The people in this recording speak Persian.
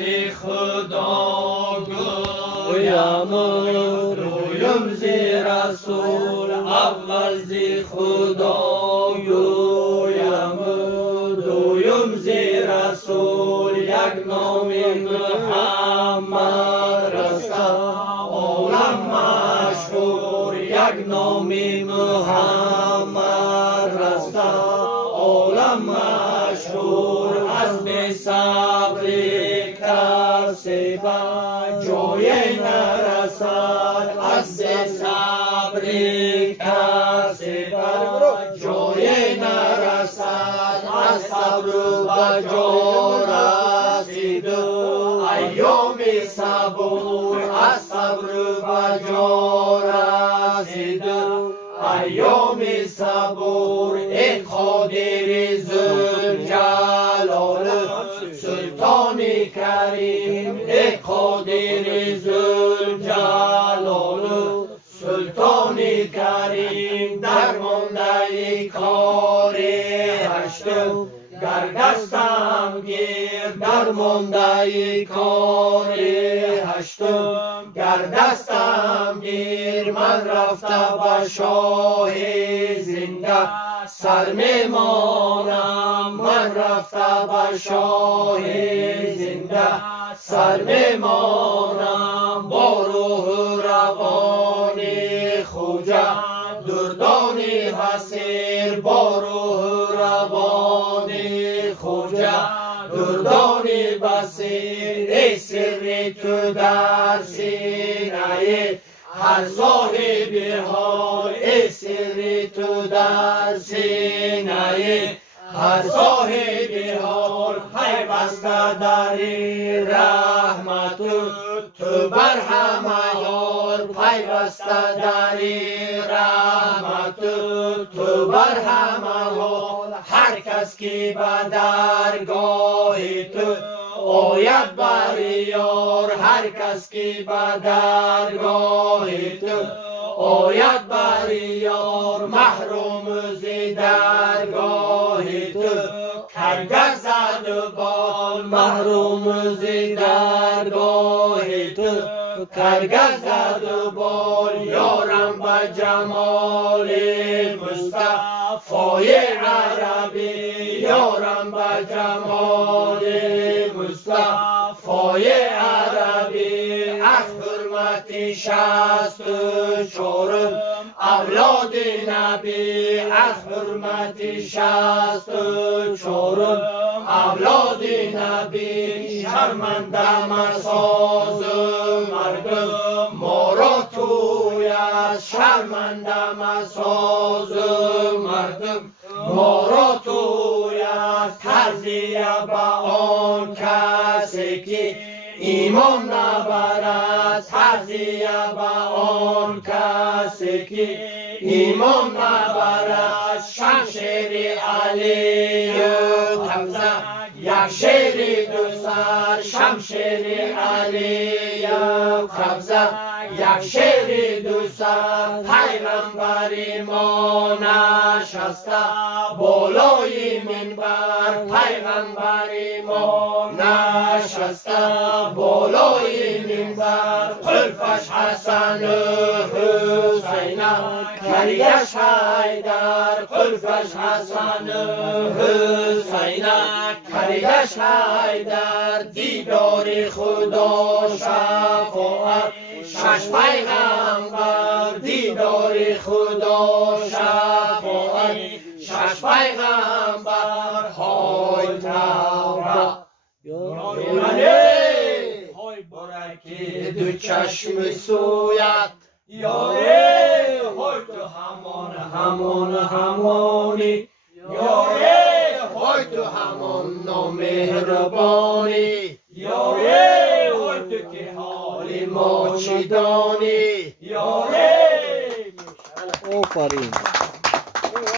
خدا گویم رویم زی رسول اول زی خدا گویم دویم زی رسول یک نام محمد رست عالم مشهور یک نام محمد رست عالم مشهور از بی صبری کسی به جای نرسد از صبری کسی به جای نرسد از صبر به جا رسید ایام صبور از صبر به جا رسید ایام صبور ای قادر ذوالجلال سلطان کریم ای قادر ذوالجلال سلطان کریم درمانده کار هشتم گر دستم گیر درمانده کار هشتم گر دستم گیر من رفته به شاه زنده سر میمانم من رفته به شاه زنده سر میمانم با روح روان خوجه دردان بصیر با روح روان خوجه دردان بصیر ای سر تو در سینه هر صاحب حال ای سر تو در سینه هر صاحب حال پیوسته در رحمت تو بر همه یار پیوسته در رحمت تو بر همه حال هر کس که به درگاه تو آید بر یار هر کس که به درگاه تو آید بر یار محروم ز درگاه تو کرده زد بال محروم ز درگاه تو کرده زد بال یارم به جمال مصطفی عربی یارم به جمال مصطفی عربی از حرمت 64 اولاد نبی از حرمت 64 اولاد نبی شرمنده مساز مردم ما را توی از شرمنده مساز مردم ما را توی از تعزیه به آن کسی که ایمان نبرد تعزیه به آن کسی که ایمان نبرد شمشیر علی حمزه یک شیر دو سر شمشیر علی حمزه یک شیر دو سر پیغمبر ما نشسته بالای منبر پیغمبر ما نشسته بالای منبر خلفش حسن حسین کریش حیدر خلفش حسن حسین کریش حیدر دیدار خدا شفاعت شش پیغمبر دیدار خدا شفاعت شش پیغمبر های توبه های برکی دو چشم سویت یاره های تو همانی یاره های تو همان نامهربانی یاره های تو که حال ما چی دانی